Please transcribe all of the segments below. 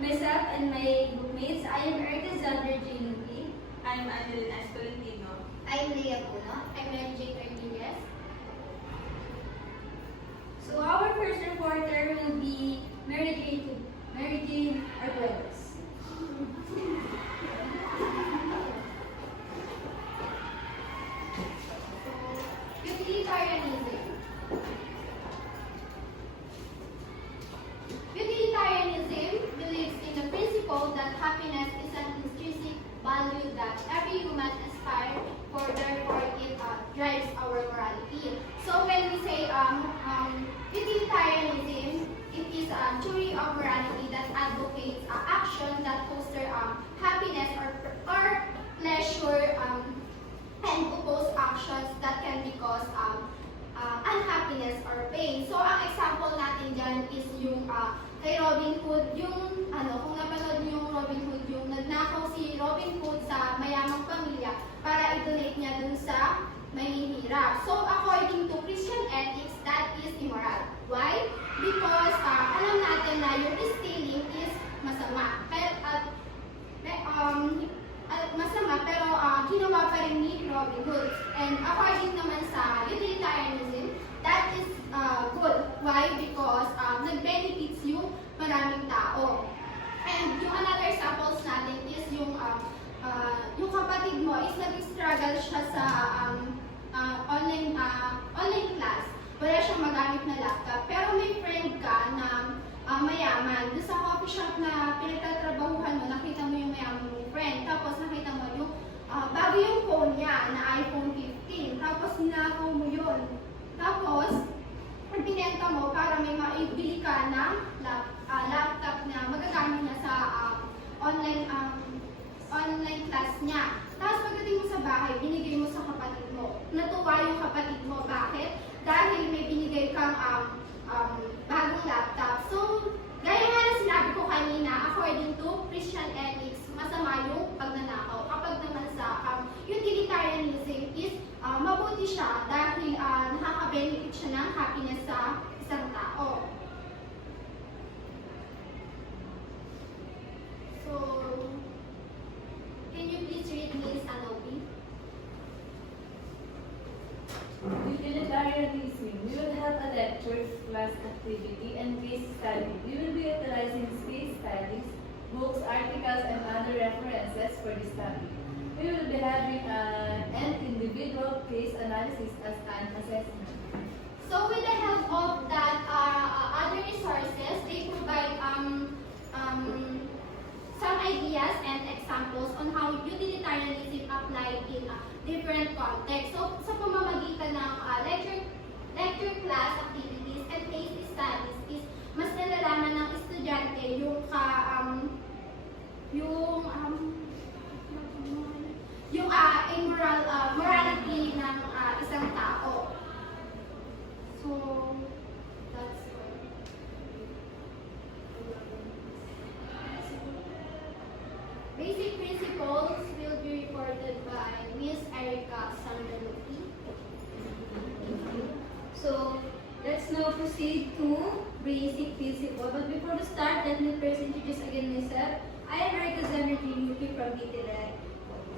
myself and my groupmates. I am Erica Zander J.U.P. I'm Annalyn Escolentino. I'm Leah Puno. I'm MJ Ramirez. So our first reporter will be Mary Jane Arguelles. Utilitarianism. Utilitarianism believes in the principle that happiness is an intrinsic value that every human aspires for, therefore it drives our morality. So when we say utilitarianism, it is a theory of morality that advocates action that foster happiness or pleasure and oppose actions that can cause unhappiness or pain. So, ang example natin dyan is yung kay Robin Hood, yung kung napanood niyo yung Robin Hood, yung nagnakaw si Robin Hood sa mayamang pamilya para i-donate niya dun sa may hihirap. So, according to Christian ethics, that is immoral. Why? Because alam natin na yung stealing is masama. Masama, pero ginawa pa rin ni Robin Hood. And according naman sa utilitarianism, that is good. Why? Because nag-benefits yung maraming tao. And yung another examples natin is yung kapatid mo is nag-struggle siya sa online class. Wala siyang magamit na laptop. Pero may friend ka na mayaman. Doon sa coffee shop na pinagtatrabahuhan mo, nakita mo yung mayaman mong friend. Tapos nakita mo yung bago yung phone niya na iPhone 15. Tapos ninakaw mo yun. Tapos, pinenta mo para may maibili ka ng laptop na magagamit niya sa online class niya. Tapos pagdating mo sa bahay, binigay mo sa kapatid mo. Natuwa yung kapatid mo. Bakit? Dahil may binigay kang bagong laptop. So, gaya nga na sinabi ko kanina, according to Christian ethics, masama yung pagnanakaw. Kapag naman sa utilitarianism is mabuti siya dahil nakaka-benefit siya ng happiness sa isang tao. So, can you please read Miss Anobi? Utilitarianism. We will have a lecture, class activity, and case study. We will be utilizing case studies, books, articles, and other references for the study. We will be having an individual case analysis as an assessment. So with the help of that other resources, they provide some ideas and examples on how utilitarianism applied in different contexts. So sa pamamagitan ng lecture class activities and case studies is mas nalalaman ng estudyante yung morality ng isang tao. So, that's basic principles will be reported by Miss Erica Sandalupi. So, let's now proceed to basic principle. But before we start, let me first introduce again myself. I am Erica Zander J.U.P. from Btled.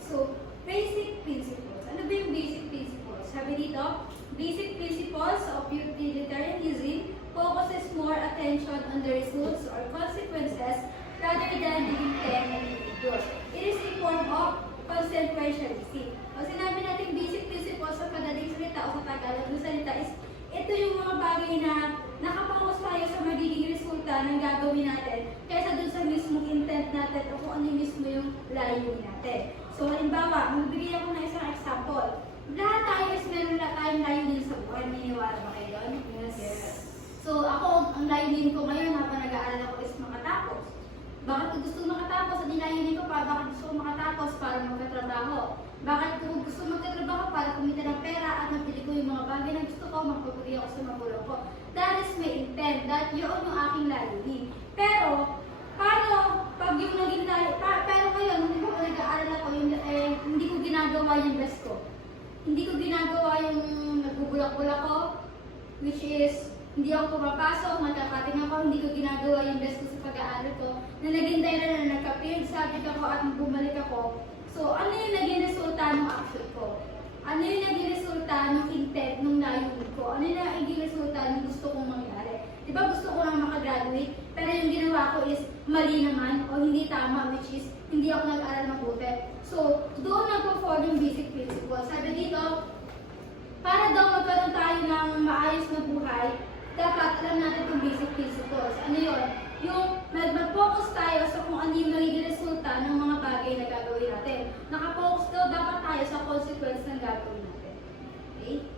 So, basic principles. Ano ba yung basic principles? Sabi dito, basic principles of utilitarianism focuses more attention on the results or consequences rather than the intent of the individual. It is a form of consequentialism. Pag sinabi natin basic principles sa madaling salita o sa Tagalog ng salita is ito yung mga bagay na nakapokus tayo sa magiging resulta ng gagawin natin kaysa dun sa mismong intent natin o kung ano mismo yung layunin natin. So, halimbawa, magbigay ako ng isang example. Lahat tayo is meron na tayong layunin sa buhay. Niniwala ba kayo doon? Yes. So, ako, ang layunin ko ngayon habang nag-aaral ako is makatapos. Bakit ko gusto makatapos? Ang layunin ko pa, bakit gusto ko makatapos? Para magkatrabaho. Bakit ko gusto magkatrabaho? Para kumita ng pera at mabili ko yung mga bagay na gusto ko, magpapagay ako sa magulang ko. That is my intent. That yun yung aking layunin. Pero, paano pag yung naging pero ngayon, hindi ko nag-aaral ako, hindi ko ginagawa yung best ko. Hindi ko ginagawa yung nagbubulak-bulak ko, which is hindi ako pumapasok, magkakating ako, hindi ko ginagawa yung best ko sa pag-aaral ko, na naging dahilan na nagka-failed subject ako at bumalik ako. So, ano yung naging resulta ng action ko? Ano yung naging resulta ng intent, ng layunin ko? Ano yung naging resulta ng gusto kong mangyari? Diba gusto ko lang makagraduate, pero yung ginawa ko is mali naman o hindi tama, which is hindi ako nag-aral mabuti. So, doon nagpo-fall yung basic principle. Sabi dito, para daw magkaroon tayo ng maayos na buhay, dapat alam natin yung basic principles. Ano yun? Yung mag-focus tayo sa kung ano yung magiging resulta ng mga bagay na gagawin natin. Nakapokus daw dapat tayo sa consequence ng gagawin natin. Okay?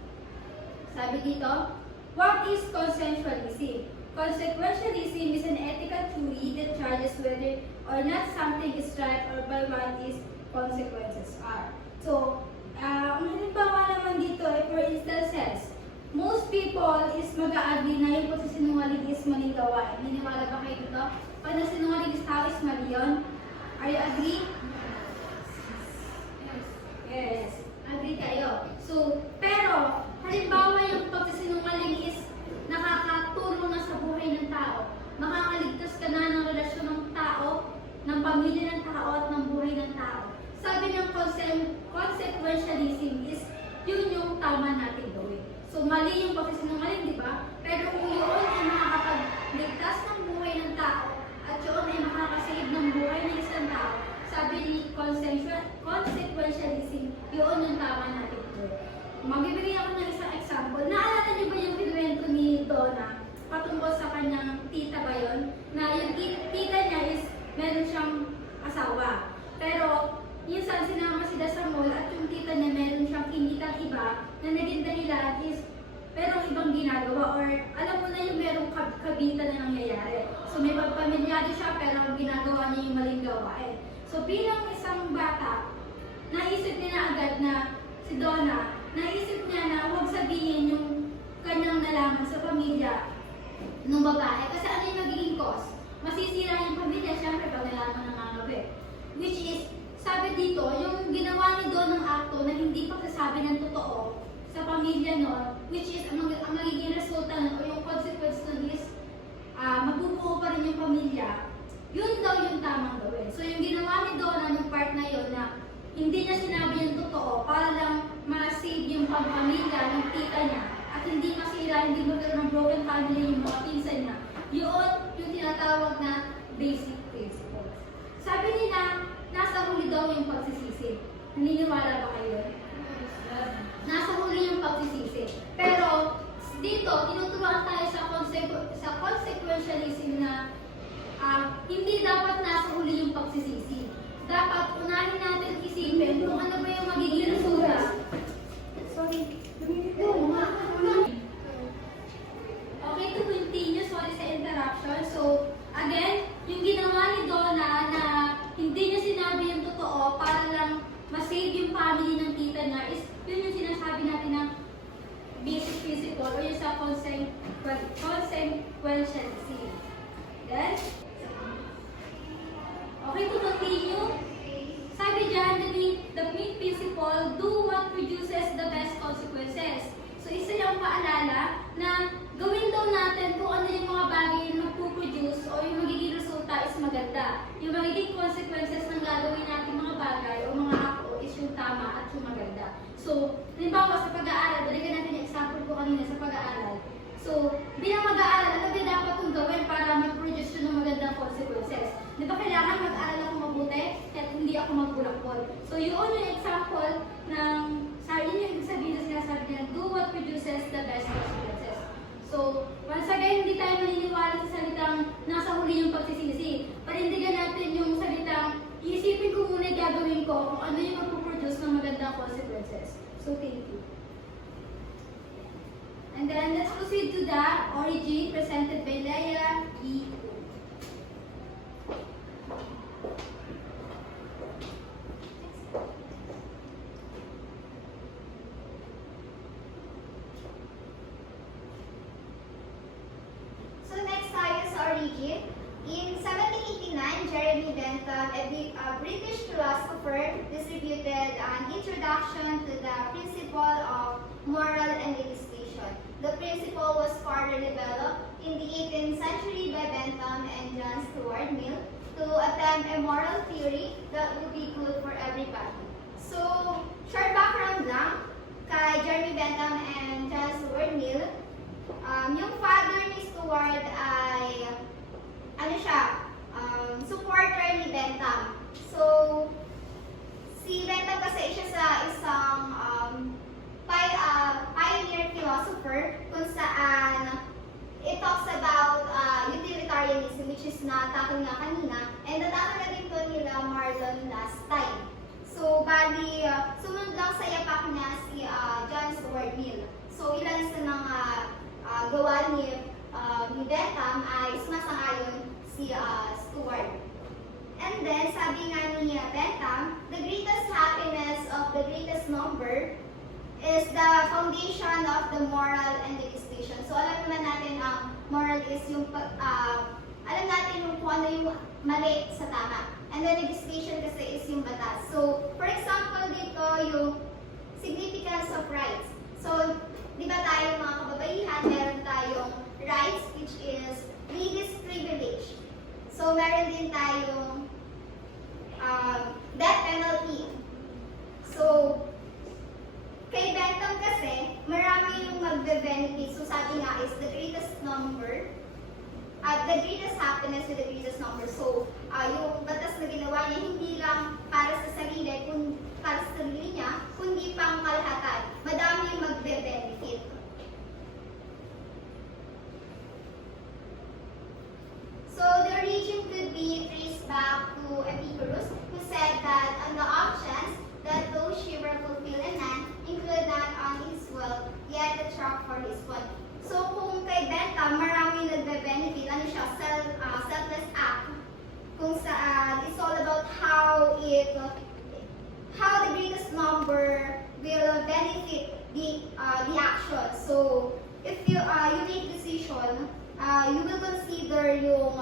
Sabi dito, what is consequentialism? Consequentialism is an ethical theory that charges whether or not something is right or by what its consequences are. So, ang halimbawa naman dito, for instances, most people is mag-a-agree na yung pagsisinungaling is maling gawain. Naniniwala ba kayo dito? Pag nasinungaling is tao is mali yun? Are you agree? Yes. Agree kayo. So, pero, halimbawa yung pagsisinungaling is nakakatulong na sa buhay ng tao. Makakaligtas ka na ng relasyon ng tao, ng pamilya ng tao at ng buhay ng tao. Sabi ng consequentialism is yun yung tama natin gawin. So, mali yung pagsisinungaling, di ba? Pero kung yun ay makakapagligtas ng buhay ng tao at yun ay makakasave ng buhay ng isang tao, sabi ni consequentialism, yun yung tama natin gawin. Magbibigay ako ng isang example. Naalala niyo ba yung kinuwento ni Donna patungkol sa kanyang tita ba yun? Na yung tita niya is meron siyang asawa. Pero, minsan sinama sila sa mall at yung tita niya meron siyang kinitang iba na naging dahilan is merong ibang ginagawa or alam mo na yung merong kabita na nangyayari. So may pamilyado siya pero ang ginagawa niya yung maling gawain. So bilang isang bata, naisip niya na agad na si Donna, naisip niya na huwag sabihin yung kanyang nalaman sa pamilya ng babae. Kasi ano yung magiging cause? Masisira yung pamilya, syempre pag nalaman ng mga gabi. Which is, sabi dito, yung ginawa ni Don ng akto na hindi pagsasabi ng totoo sa pamilya noon, which is ang magiging resulta nun o yung consequence nun is mabubuo pa rin yung pamilya, yun daw yung tamang gawin. So yung ginawa ni Donna ng part na yun na hindi niya sinabi yung totoo para lang ma-save yung pamilya ng tita niya at hindi masira, hindi magkaroon ng broken family yung mga pinsan niya, yun yung tinatawag na basic principles. Sabi nila, nasa huli daw yung pagsisisi. Naniniwala ba kayo? Nasa huli yung pagsisisi. Pero dito, tinuturuan tayo sa consequentialism na hindi dapat nasa huli yung pagsisisi. Dapat unahin natin isipin kung ano ba yung magiging resulta. Sorry. Okay, to continue. Sorry sa interruption. So, again, yung ginawa ni Donna na hindi niya sinabi yung totoo para lang ma-save yung family ng tita niya is yun yung sinasabi natin ng basic principle o yung sa consequentialism. Then, okay, to continue. Sabi dyan, the main principle, do what produces the best consequences. So, isa yung paalala na gawin daw natin kung ano yung mga bagay na magpuproduce o yung magiging resulta is maganda. Yung magiging consequences ng gagawin natin mga bagay o mga akto is yung tama at yung maganda. So, halimbawa sa pag-aaral, balikan natin yung example ko kanina sa pag-aaral. So, bilang mag-aaral, ano ba dapat kong gawin para mag-produce yun ng magandang consequences? Di ba kailangan mag-aaral ako mabuti at hindi ako magbulakbol? So, yun yung example ng, yun yung sabihin na sinasabi niya, do what produces the best consequences. So, once again, hindi tayo maniniwala sa salitang nasa huli yung pagsisisi. Parindigan natin yung salitang, iisipin ko muna yung gagawin ko kung ano yung magpuproduce ng magandang consequences. So, thank you. And then, let's proceed to the origin presented by Leia E. So next tayo sa origin. In 1789, Jeremy Bentham, a British philosopher, distributed an introduction to the principle of moral and legislation. The principle was further developed in the 18th century by Bentham and John Stuart Mill to attempt a moral theory that would be good for everybody. So, short background lang kay Jeremy Bentham and John Stuart Mill. Yung father ni Stuart ay, supporter ni Bentham. So, si Bentham kasi siya sa isang pioneer philosopher kung saan it talks about utilitarianism, which is na-tackle nga kanina, and na-tackle na din to nila Marlon last time. So, bali, sunod lang sa yapak niya si John Stuart Mill. So, ilan sa mga gawa ni Bentham ay sumasang-ayon si Stuart. And then, sabi nga ni Bentham, the greatest happiness of the greatest number is the foundation of the moral and legislation. So, alam naman natin ang moral is yung, alam natin yung kung ano yung mali sa tama. And then legislation kasi is yung batas. So, for example, dito yung significance of rights. So, di ba tayo mga kababaihan, meron tayong rights which is least privilege. So, meron din tayong death penalty. So, kay Bentham kasi, marami yung magbe-benefit. So, sabi nga is the greatest number at the greatest happiness with the greatest number. So, yung batas na ginawa niya, hindi lang para sa sarili, niya, kundi pang kalahatan. Madami yung magbe-benefit. So, the origin could be traced back to Epicurus, who said that on the options that those she were fulfill a man, include not on his wealth, yet the truck for his one. So, kung kay Bentham, marami nagbe-benefit, selfless act, kung saan it's all about how the greatest number will benefit the action. So, if you make decision, you will consider yung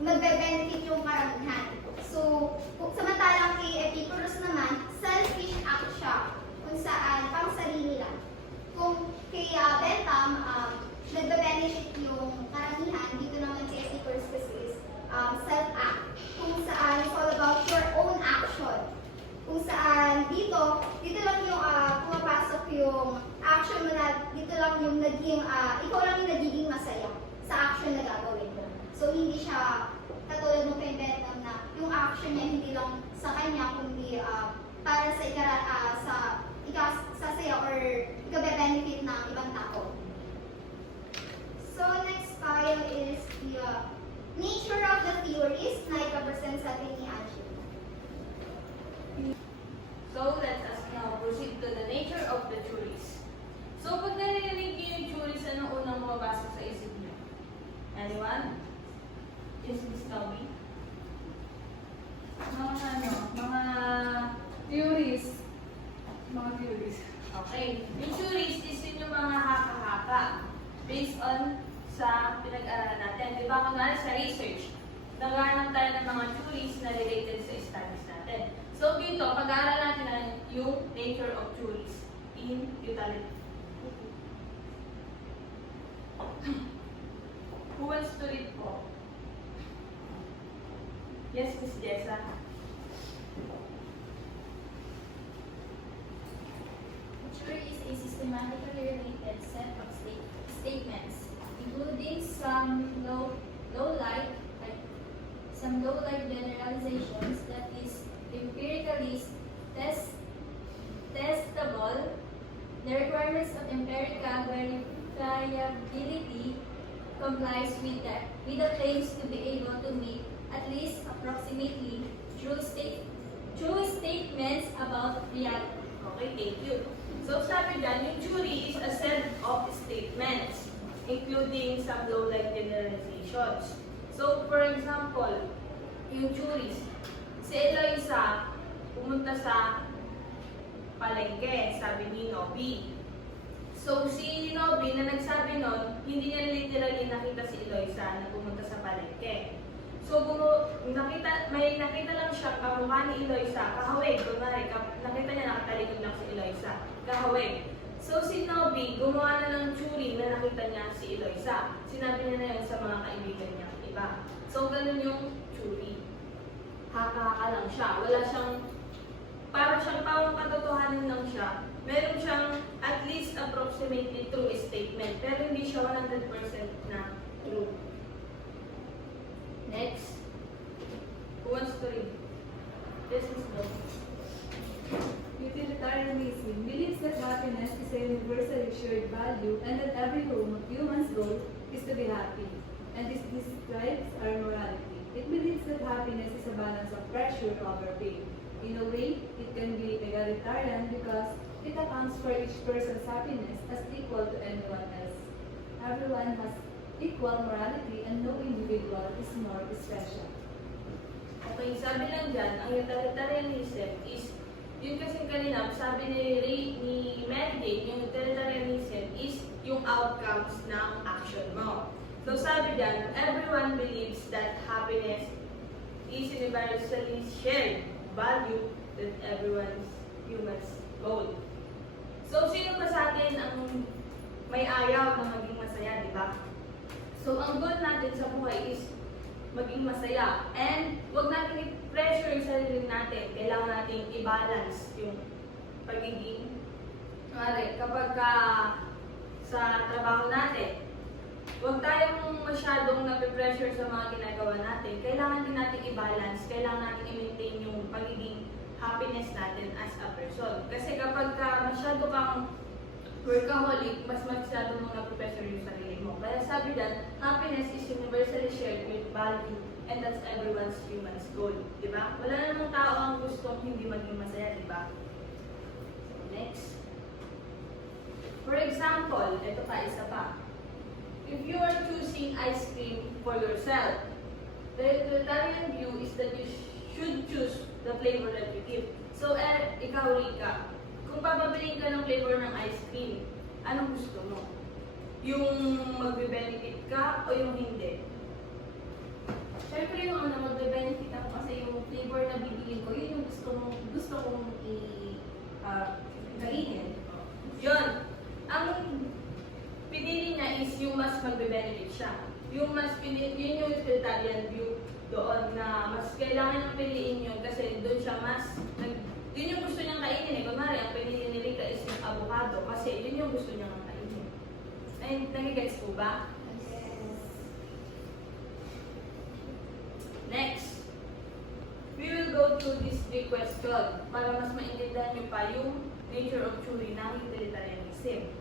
magbe-benefit yung karamihan. So, samantalang kay Epicurus naman, selfish act siya, kung saan pang sarili lang. Kung kay Bentham, nagbe-benefit yung karamihan, dito naman kay Epicurus kasi is self-act, kung saan it's all about your own action. Kung saan dito lang yung pumapasok yung action mo na, dito lang yung ikaw lang yung nagiging masaya sa action na gagawin mo. So, hindi siya katulad mo kay Bentham na yung action niya hindi lang sa kanya, kundi para sa saya or ikabe-benefit ng ibang tao. So, next tayo is the nature of the theories na ikapresent sa atin ni Angie. So, let us now proceed to the nature of the theories. So, pag narinig niyo yung theories, anong unang mababasa sa isip niyo? Anyone? Yes, Miss Nomi? Mga theories. Mga theories. Okay. Yung theories is yun yung mga haka-haka based on sa pinag-aralan natin. Di ba, kunwari sa research, naghahanap tayo ng mga theories na related sa studies natin. So, dito, pag-aaralan natin yung nature of theories in utility. Who wants to read po? Yes, Miss Jessa. Theory is a systematically related set of statements, including some low-light generalizations that is empirically testable. The requirements of empirical verifiability complies with the claims to be able to make at least approximately true statements about reality. Okay, thank you. So, sabi dyan, yung theory is a set of statements, including some low-light generalizations. So, for example, yung theories, si Eloisa pumunta sa palengke, sabi ni Nobby. So, si Nobby na nagsabi nun, hindi niya literally nakita si Eloisa na pumunta sa palengke. So, may nakita lang siya kamukha ni Eloisa, kahawig. Kunwari, nakita niya nakatalikod lang si Eloisa, kahawig. So si Nobby, gumawa na ng Turing na nakita niya si Eloisa. Sinabi niya na yun sa mga kaibigan niya, iba. So ganun yung Turing. Haka-haka lang siya. Wala siyang, parang katotohanan lang siya. Meron siyang at least approximately true statement. Pero hindi siya 100% na true. Next. Who wants to read? This is the Utilitarianism believes that happiness is a universally shared value and that every human's goal is to be happy. And this describes our morality. It believes that happiness is a balance of pressure over pain. In a way, it can be egalitarian because it accounts for each person's happiness as equal to anyone else. Everyone has equal morality and no individual is more special. Okay, sabi lang dyan, ang utilitarianism is, yun kasi kanina, sabi ni Mary Jane, yung utilitarianism is yung outcomes ng action mo. So sabi dyan, everyone believes that happiness is universally shared value that everyone's human's goal. So sino ba sa atin ang may ayaw na maging masaya, di ba? So ang goal natin sa buhay is maging masaya. And huwag natin i-pressure yung sarili natin. Kailangan natin i-balance yung pagiging kapag sa trabaho natin. Huwag tayong masyadong nape-pressure sa mga ginagawa natin. Kailangan din natin i-balance. Kailangan natin i-maintain yung pagiging happiness natin as a person. Kasi kapag masyado kang workaholic, mas masyado mong nape-pressure yung sarili mo. Kaya sabi dyan, happiness is universally shared with value and that's everyone's human's goal. Diba? Wala namang tao ang gustong hindi maging masaya, diba? So, next. For example, ito pa, isa pa. If you are choosing ice cream for yourself, the utilitarian view is that you should choose the flavor that you give. So, ikaw, Rika, kung papabiling ka ng flavor ng ice cream, anong gusto mo? Yung magbe-benefit ka o yung hindi? Siyempre yung magbe-benefit ako kasi yung flavor na bibilin ko, yun yung gusto kong kainin. Yun. Ang pinili niya is yung mas magbe-benefit siya. Yun yung utilitarian view doon na mas kailangan niyang piliin yun kasi doon siya yun yung gusto niyang kainin eh. Kunwari, ang pinili ni Rika is yung avocado kasi yun yung gusto niyang kainin. Ay, nagigets po ba? Yes. Next. We will go through this big question para mas maintindihan niyo pa yung nature of theory ng utilitarianism.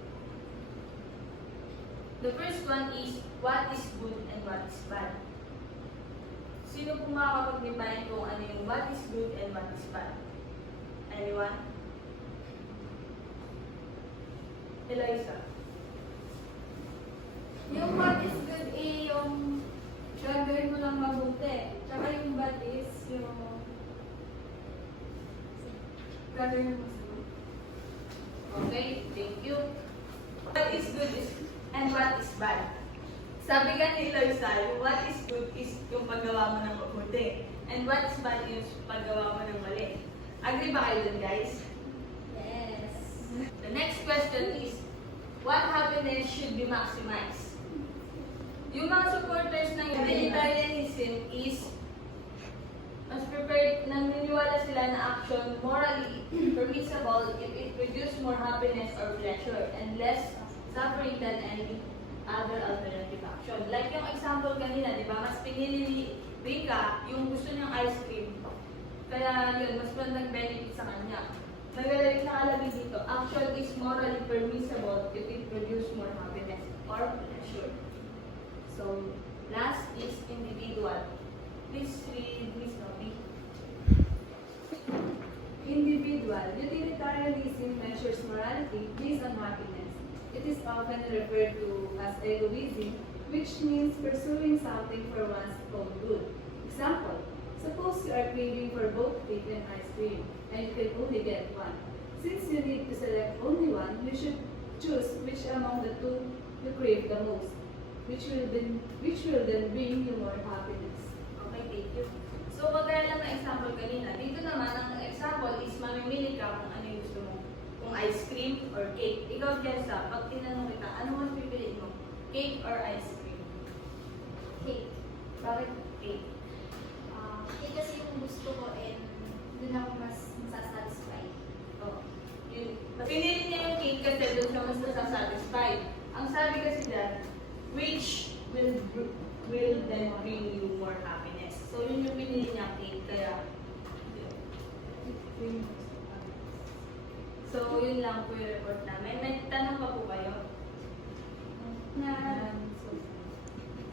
The first one is, what is good and what is bad? Sino po makakapag-define kung ano yung what is good and what is bad? Anyone? Eloisa. Yung what is good yung gagawin mo lang mabuti. Tsaka yung bad is yung gagawin mo masama. Okay, thank you. What is good and what is bad? Sabi ka ni Eloisa, yung what is good is yung paggawa mo ng mabuti. And what is bad is paggawa mo ng mali. Agree ba kayo dun, guys? Yes. The next question is, what happiness should be maximized? Yung mga supporters ng utilitarianism is mas prepared, naniniwala sila na action morally permissible if it produces more happiness or pleasure and less suffering than any other alternative action. Like yung example kanina, di ba? Mas pinili ni Rika yung gusto niyang ice cream. Kaya yun, mas nag-benefit sa kanya. Nakalagay dito, action is morally permissible if it produces more happiness or pleasure. So, last is individual. Please read, Miss Nobby. Individual. Utilitarianism measures morality based on happiness. It is often referred to as egoism, which means pursuing something for one's own good. Example, suppose you are craving for both cake and ice cream, and you can only get one. Since you need to select only one, you should choose which among the two you crave the most, which will then bring you more happiness. Okay, thank you. So, kagaya lang na example kanina, dito naman ang example is mamimili ka kung ano yung gusto mo Kung ice cream or cake. Ikaw, Jessa, pag tinanong kita, ano mas pipiliin mo? Cake or ice cream? Cake. Bakit cake? Cake kasi yung gusto ko and dun ako mas masasatisfy. Oh, yun. Pinili niya yung cake kasi doon siya mas nasasatisfied. Ang sabi kasi dyan, which will then bring you more happiness. So yun yung pinili niya cake, kaya yun. So yun lang po yung report namin. May tanong pa po kayo? Na